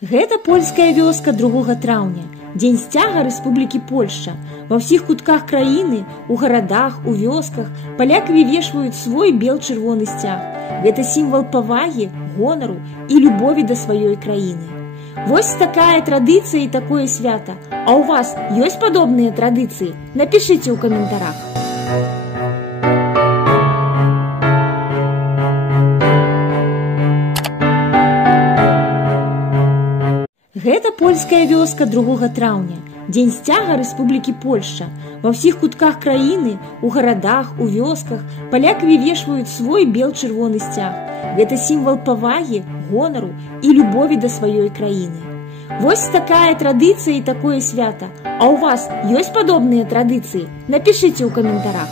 Гэта польская вёска 2 траўня, дзень сцяга Рэспублікі Польшча. Ва ўсіх кутках краіны, у гарадах, у вёсках палякі вывешваюць свой бел-чырвоны сцяг. Гэта сімвал павагі, гонару і любові да сваёй краіны. Вось такая традыцыя і такое свята. А ў вас ёсць падобныя традыцыі? Напішыце ў каментарах. Гэта польская вёска 2 траўня, дзень сцяга Рэспублікі Польшча. Ва ўсіх кутках краіны, у гарадах, у вёсках палякі вывешваюць свой бел-чырвоны сцяг. Гэта сімвал павагі, гонару і любові да сваёй краіны. Вось такая традыцыя і такое свята. А ў вас ёсць падобныя традыцыі? Напішыце ў каментарах.